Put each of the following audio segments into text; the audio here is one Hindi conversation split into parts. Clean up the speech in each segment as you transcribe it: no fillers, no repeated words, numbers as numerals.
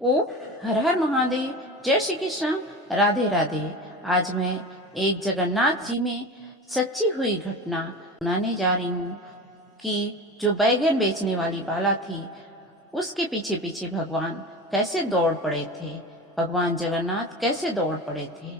ओ हर हर महादेव, जय श्री कृष्ण, राधे राधे। आज मैं एक जगन्नाथ जी में सच्ची हुई घटना सुनाने जा रही हूँ कि जो बैगन बेचने वाली बाला थी, उसके पीछे पीछे भगवान कैसे दौड़ पड़े थे, भगवान जगन्नाथ कैसे दौड़ पड़े थे।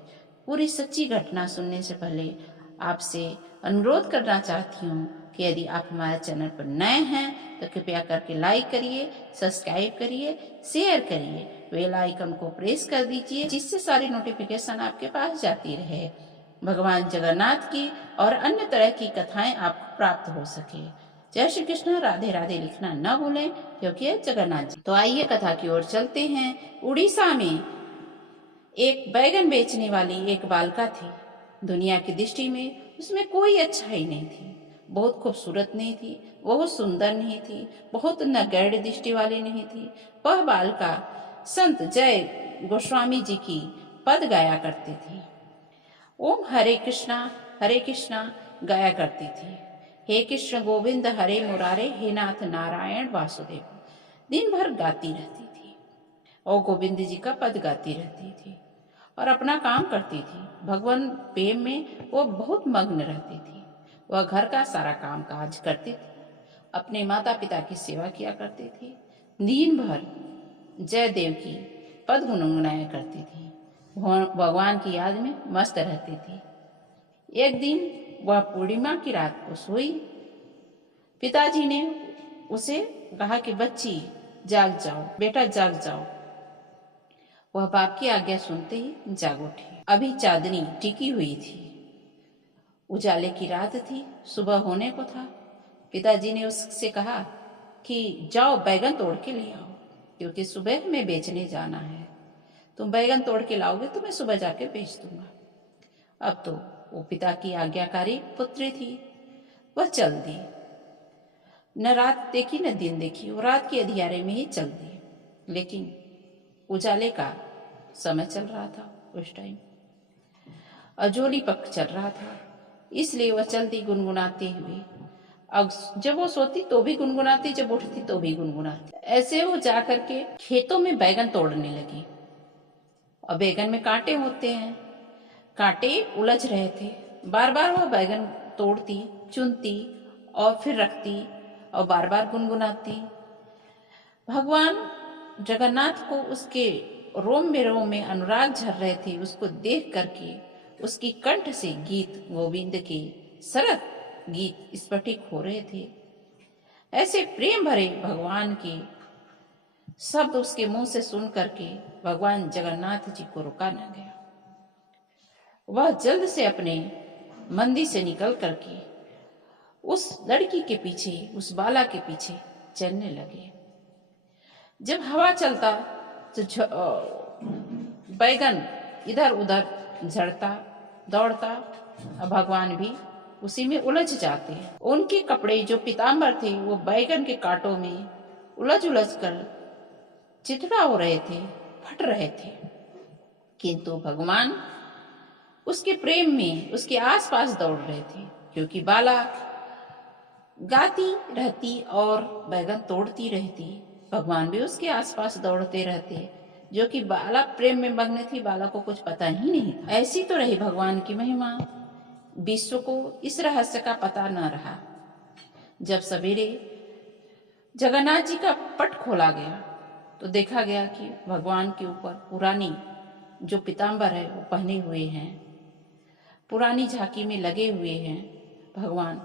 पूरी सच्ची घटना सुनने से पहले आपसे अनुरोध करना चाहती हूँ कि यदि आप हमारे चैनल पर नए हैं तो कृपया करके लाइक करिए, सब्सक्राइब करिए, शेयर करिए, बेल आइकन को प्रेस कर दीजिए जिससे सारी नोटिफिकेशन आपके पास जाती रहे। भगवान जगन्नाथ की और अन्य तरह की कथाएं आपको प्राप्त हो सके। जय श्री कृष्ण, राधे राधे लिखना न भूलें क्योंकि जगन्नाथ जी। तो आइए कथा की ओर चलते हैं। उड़ीसा में एक बैगन बेचने वाली एक बालिका थी। दुनिया की दृष्टि में उसमें कोई अच्छाई नहीं थी, बहुत खूबसूरत नहीं थी, बहुत सुंदर नहीं थी, बहुत नगण्य दृष्टि वाली नहीं थी। वह बालिका संत जय गोस्वामी जी की पद गाया करती थी। ओम हरे कृष्णा गाया करती थी। हे कृष्ण गोविंद हरे मुरारे, हे नाथ नारायण वासुदेव, दिन भर गाती रहती थी और गोविंद जी का पद गाती रहती थी और अपना काम करती थी। भगवान प्रेम में वो बहुत मग्न रहती थी। वह घर का सारा काम काज करती थी, अपने माता पिता की सेवा किया करती थी, दिन भर जय देव की पद गुनगुनाया करती थी, भगवान की याद में मस्त रहती थी। एक दिन वह पूर्णिमा की रात को सोई। पिताजी ने उसे कहा कि बच्ची जाग जाओ, बेटा जाग जाओ। वह बाप की आज्ञा सुनते ही जाग उठी। अभी चांदनी टिकी हुई थी, उजाले की रात थी, सुबह होने को था। पिताजी ने उससे कहा कि जाओ बैगन तोड़ के ले आओ, क्योंकि सुबह में बेचने जाना है। तुम बैगन तोड़ के लाओगे तो मैं सुबह जाके बेच दूंगा। अब तो वो पिता की आज्ञाकारी पुत्री थी, वह चल दी। न रात देखी न दिन देखी, वो रात के अंधियारे में ही चल दी। लेकिन उजाले का समय चल रहा था, उस टाइम अजोली पक चल रहा था, इसलिए वह चलती गुनगुनाती हुई। अब जब वो सोती तो भी गुनगुनाती, जब उठती तो भी गुनगुनाती। ऐसे वो जा करके खेतों में बैगन तोड़ने लगी। और बैगन में कांटे होते हैं, कांटे उलझ रहे थे। बार बार वह बैगन तोड़ती, चुनती और फिर रखती और बार बार गुनगुनाती। भगवान जगन्नाथ को उसके रोम में अनुराग झर रहे थे। उसको देख करके उसकी कंठ से गीत, गोविंद के सरस गीत स्फटिक हो रहे थे। ऐसे प्रेम भरे भगवान के शब्द उसके मुंह से सुन करके भगवान जगन्नाथ जी को रुका न गया। वह जल्द से अपने मंदिर से निकल करके उस लड़की के पीछे, उस बाला के पीछे चलने लगे। जब हवा चलता तो बैगन इधर उधर झड़ता दौड़ता, भगवान भी उसी में उलझ जाते। उनके कपड़े जो पीताम्बर थे वो बैगन के कांटों में उलझ उलझ कर चिथड़ा हो रहे थे, फट रहे थे। किंतु भगवान उसके प्रेम में उसके आसपास दौड़ रहे थे, क्योंकि बाला गाती रहती और बैगन तोड़ती रहती। भगवान भी उसके आसपास दौड़ते रहते, जो कि बाला प्रेम में मग्न थी। बाला को कुछ पता ही नहीं था। ऐसी तो रही भगवान की महिमा, विश्व को इस रहस्य का पता न रहा। जब सवेरे जगन्नाथ जी का पट खोला गया तो देखा गया कि भगवान के ऊपर पुरानी जो पीताम्बर है वो पहने हुए हैं, पुरानी झांकी में लगे हुए हैं भगवान।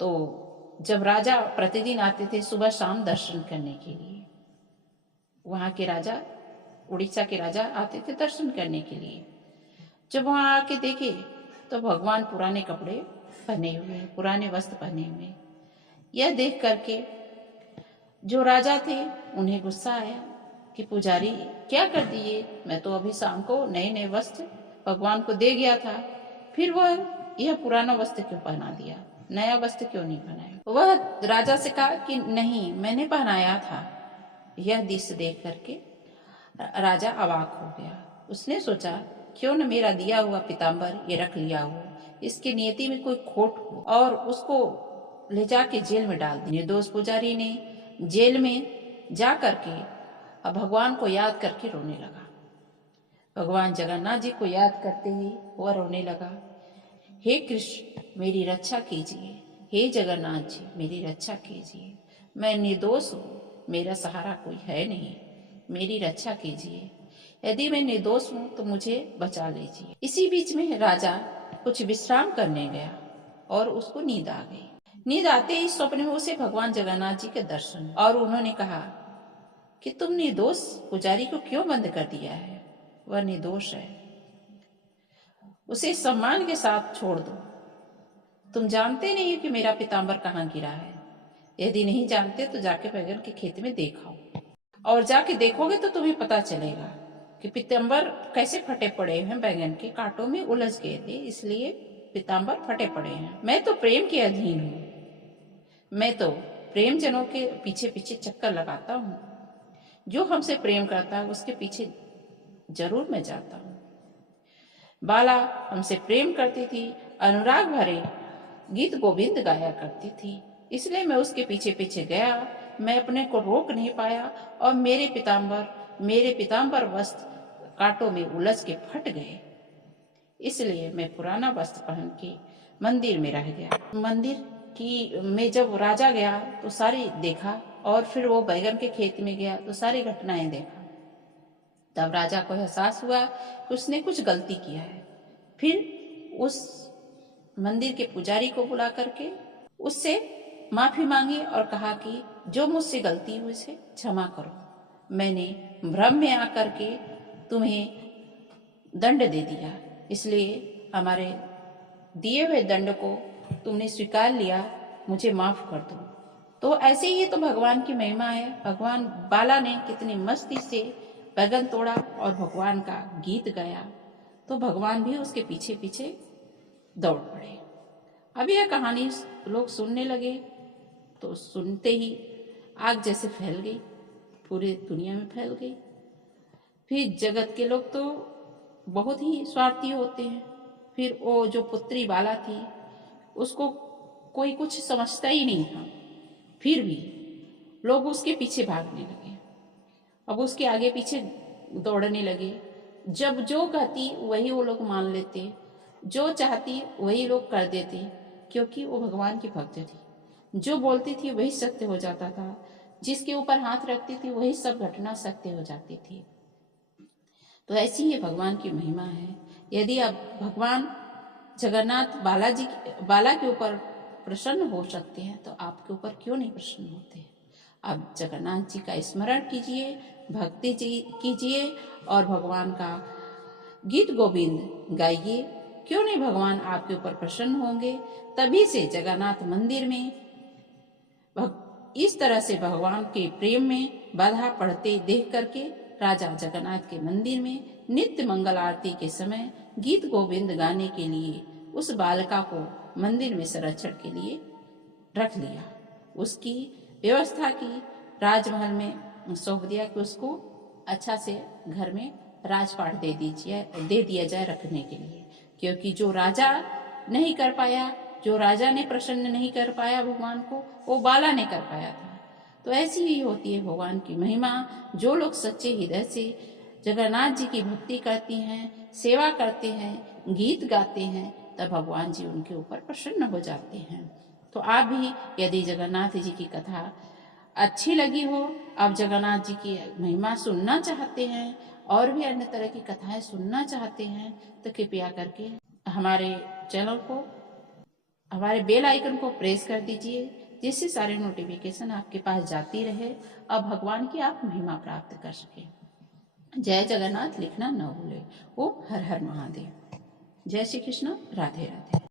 तो जब राजा प्रतिदिन आते थे सुबह शाम दर्शन करने के लिए, वहां के राजा, उड़ीसा के राजा आते थे दर्शन करने के लिए। जब वहां आके देखे तो भगवान पुराने कपड़े पहने हुए, पुराने वस्त्र पहने हुए। यह देख करके जो राजा थे उन्हें गुस्सा आया कि पुजारी क्या कर दिए, मैं तो अभी शाम को नए नए वस्त्र भगवान को दे गया था, फिर वह यह पुराना वस्त्र क्यों पहना दिया, नया वस्त्र क्यों नहीं पहनाया। वह राजा से कहा कि नहीं, मैंने पहनाया था। यह दृश्य देख करके राजा अवाक हो गया। उसने सोचा क्यों न मेरा दिया हुआ पीताम्बर ये रख लिया हो, इसकी नियति में कोई खोट हो, और उसको ले जाके जेल में डाल दिया। निर्दोष पुजारी ने जेल में जा करके अब भगवान को याद करके रोने लगा। भगवान जगन्नाथ जी को याद करते ही वह रोने लगा। हे कृष्ण, मेरी रक्षा कीजिए। हे जगन्नाथ जी, मेरी रक्षा कीजिए। मैं निर्दोष हूँ, मेरा सहारा कोई है नहीं, मेरी रक्षा कीजिए। यदि मैं निर्दोष हूँ तो मुझे बचा लीजिए। इसी बीच में राजा कुछ विश्राम करने गया और उसको नींद आ गई। नींद आते ही स्वप्न में उसे भगवान जगन्नाथ जी के दर्शन, और उन्होंने कहा कि तुम निर्दोष पुजारी को क्यों बंद कर दिया है? वह निर्दोष है, उसे सम्मान के साथ छोड़ दो। तुम जानते नहीं हो कि मेरा पीताम्बर कहाँ गिरा है। यदि नहीं जानते तो जाके बैगन के खेत में देखो, और जाके देखोगे तो तुम्हें पता चलेगा कि पीताम्बर कैसे फटे पड़े हैं। बैगन के कांटों में उलझ गए थे, इसलिए पीताम्बर फटे पड़े हैं। मैं तो प्रेम के अधीन हूँ, मैं तो प्रेम जनों के पीछे पीछे चक्कर लगाता हूँ। जो हमसे प्रेम करता है उसके पीछे जरूर मैं जाता हूँ। बाला हमसे प्रेम करती थी, अनुराग भरे गीत गोविंद गाया करती थी, इसलिए मैं उसके पीछे पीछे गया। मैं अपने को रोक नहीं पाया और मेरे पीताम्बर वस्त्र कांटों में उलझ के फट गए। इसलिए मैं पुराना वस्त्र पहन के मंदिर में रह गया। मंदिर की में जब राजा गया तो सारी देखा, और फिर वो बैगन के खेत में गया तो सारी घटनाएं देखा। तब राजा को एहसास हुआ कि उसने कुछ गलती किया है। फिर उस मंदिर के पुजारी को बुला करके उससे माफी मांगी और कहा कि जो मुझसे गलती हुई उसे क्षमा करो। मैंने भ्रम में आकर के तुम्हें दंड दे दिया, इसलिए हमारे दिए हुए दंड को तुमने स्वीकार लिया, मुझे माफ कर दो। तो ऐसे ही तो भगवान की महिमा है। भगवान बाला ने कितनी मस्ती से बैगन तोड़ा और भगवान का गीत गाया, तो भगवान भी उसके पीछे पीछे दौड़ पड़े। अब यह कहानी लोग सुनने लगे तो सुनते ही आग जैसे फैल गई, पूरी दुनिया में फैल गई। फिर जगत के लोग तो बहुत ही स्वार्थी होते हैं। फिर वो जो पुत्री बाला थी उसको कोई कुछ समझता ही नहीं था, फिर भी लोग उसके पीछे भागने लगे। अब उसके आगे पीछे दौड़ने लगे। जब जो कहती वही वो लोग मान लेते, जो चाहती वही लोग कर देते, क्योंकि वो भगवान की भक्त थी। जो बोलती थी वही सत्य हो जाता था, जिसके ऊपर हाथ रखती थी वही सब घटना सत्य हो जाती थी। तो ऐसी ही भगवान की महिमा है। यदि अब भगवान जगन्नाथ बाला के ऊपर प्रसन्न हो सकते हैं तो आपके ऊपर क्यों नहीं प्रसन्न होते? अब जगन्नाथ जी का स्मरण कीजिए, भक्ति कीजिए और भगवान का गीत गोविंद गाइए। क्यों नहीं भगवान आपके ऊपर प्रसन्न होंगे? तभी से जगन्नाथ मंदिर में इस तरह से भगवान के प्रेम में बाधा पड़ते देख करके राजा जगन्नाथ के मंदिर में नित्य मंगल आरती के समय गीत गोविंद गाने के लिए उस बालिका को मंदिर में संरक्षण के लिए रख लिया। उसकी व्यवस्था की, राजमहल में सौंप दिया कि उसको अच्छा से घर में राजपाट दे दिया जाए रखने के लिए। क्योंकि जो राजा नहीं कर पाया, जो राजा ने प्रसन्न नहीं कर पाया भगवान को, वो बाला ने कर पाया था। तो ऐसी ही होती है भगवान की महिमा। जो लोग सच्चे हृदय से जगन्नाथ जी की भक्ति करती हैं, सेवा करते हैं, गीत गाते हैं, तब भगवान जी उनके ऊपर प्रसन्न हो जाते हैं। तो आप भी यदि जगन्नाथ जी की कथा अच्छी लगी हो, आप जगन्नाथ जी की महिमा सुनना चाहते हैं और भी अन्य तरह की कथाएं सुनना चाहते हैं, तो कृपया करके हमारे चैनल को, हमारे बेल आइकन को प्रेस कर दीजिए, जिससे सारे नोटिफिकेशन आपके पास जाती रहे और भगवान की आप महिमा प्राप्त कर सकें। जय जगन्नाथ लिखना न भूले। ओम हर हर महादेव। जय श्री कृष्ण। राधे राधे।